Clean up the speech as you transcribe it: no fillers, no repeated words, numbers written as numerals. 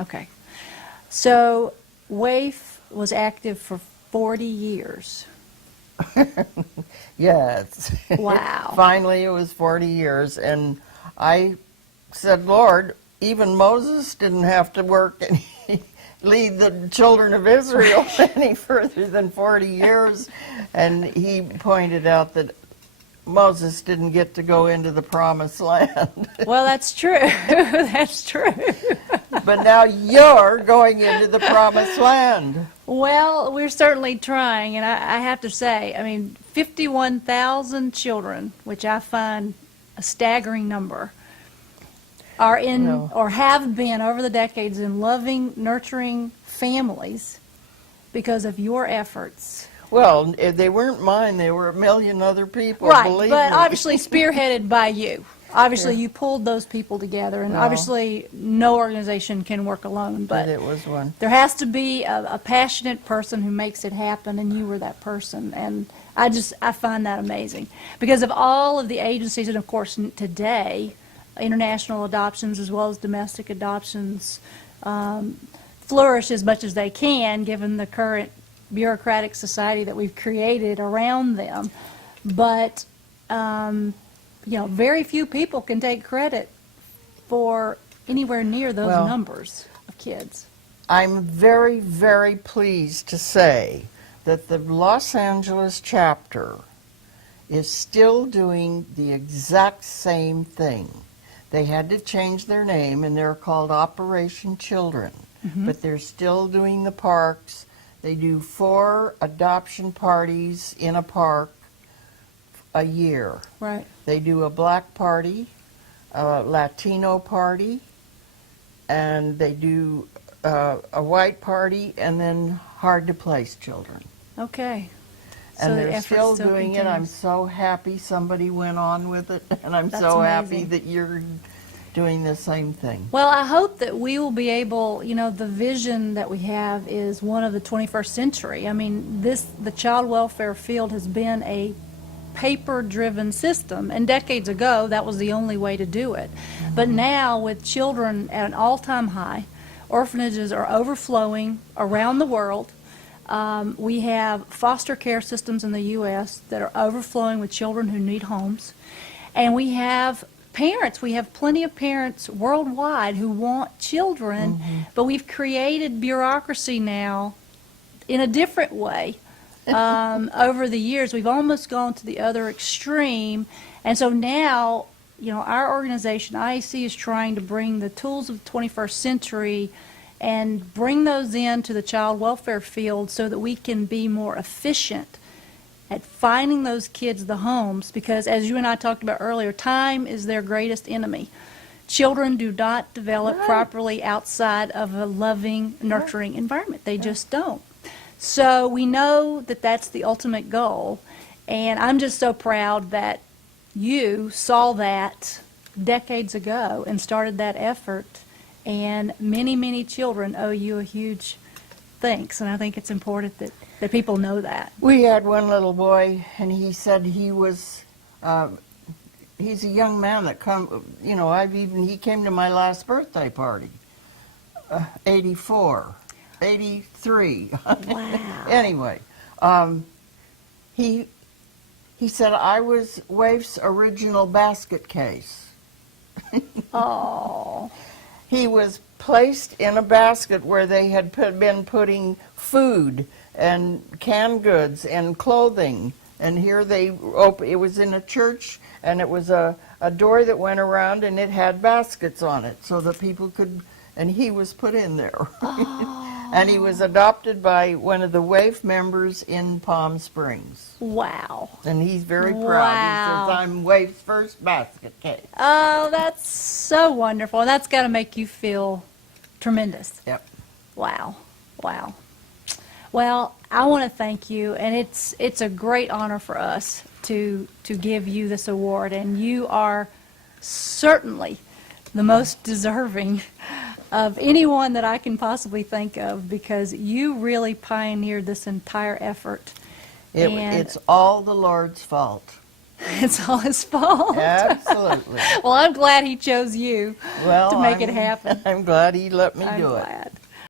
Okay. So WAIF was active for 40 years. Yes. Wow. Finally, it was 40 years, and I said, Lord, even Moses didn't have to work and lead the children of Israel any further than 40 years. And he pointed out that Moses didn't get to go into the promised land. Well, that's true. That's true. But now you're going into the promised land. Well, we're certainly trying, and I have to say, I mean, 51,000 children, which I find a staggering number, are in or have been over the decades in loving, nurturing families because of your efforts. Well, they weren't mine. They were a million other people, Right, believe but me. obviously spearheaded by you. Obviously, you pulled those people together, and obviously no organization can work alone. But it was one. there has to be a passionate person who makes it happen, and you were that person. And I find that amazing. Because of all of the agencies, and of course today, international adoptions as well as domestic adoptions flourish as much as they can, given the current bureaucratic society that we've created around them. But you know, very few people can take credit for anywhere near those numbers of kids. I'm very, very pleased to say that the Los Angeles chapter is still doing the exact same thing. They had to change their name, and they're called Operation Children, but they're still doing the parks. They do 4 adoption parties in a park a year. Right. They do a black party, a Latino party, and they do a white party, and then hard-to-place children. Okay. And So the they're effort still still doing it. I'm continues. so happy somebody went on with it, and I'm That's so happy amazing. that you're doing the same thing. Well, I hope that we will be able, you know, the vision that we have is one of the 21st century. I mean, the child welfare field has been a paper-driven system, and decades ago that was the only way to do it. But now, with children at an all-time high, orphanages are overflowing around the world. We have foster care systems in the U.S. that are overflowing with children who need homes, and we have parents. We have plenty of parents worldwide who want children, but we've created bureaucracy now in a different way. Over the years, we've almost gone to the other extreme, and so now, you know, our organization, IAC, is trying to bring the tools of the 21st century and bring those into the child welfare field so that we can be more efficient at finding those kids the homes, because as you and I talked about earlier, time is their greatest enemy. Children do not develop properly outside of a loving, nurturing environment. They just don't. So we know that that's the ultimate goal, and I'm just so proud that you saw that decades ago and started that effort, and many, many children owe you a huge thanks, and I think it's important that people know that. We had one little boy, and he said he was, he's a young man that you know, he came to my last birthday party, 84, 83. Wow. Anyway, he said I was WAIF's original basket case. Oh. He was placed in a basket where they had been putting food and canned goods and clothing. And here it was in a church, and it was a door that went around, and it had baskets on it so that people could, and he was put in there. Oh. And he was adopted by one of the WAIF members in Palm Springs. Wow. And he's very proud. Wow. He says, I'm WAIF's first basket case. Oh, that's so wonderful. That's got to make you feel tremendous. Yep. Wow. Wow. Well, I want to thank you, and it's a great honor for us to give you this award, and you are certainly the most deserving of anyone that I can possibly think of, because you really pioneered this entire effort. It's all the Lord's fault. It's all his fault. Absolutely. Well, I'm glad he chose you Well, to make it happen. I'm glad he let me I'm do it. glad.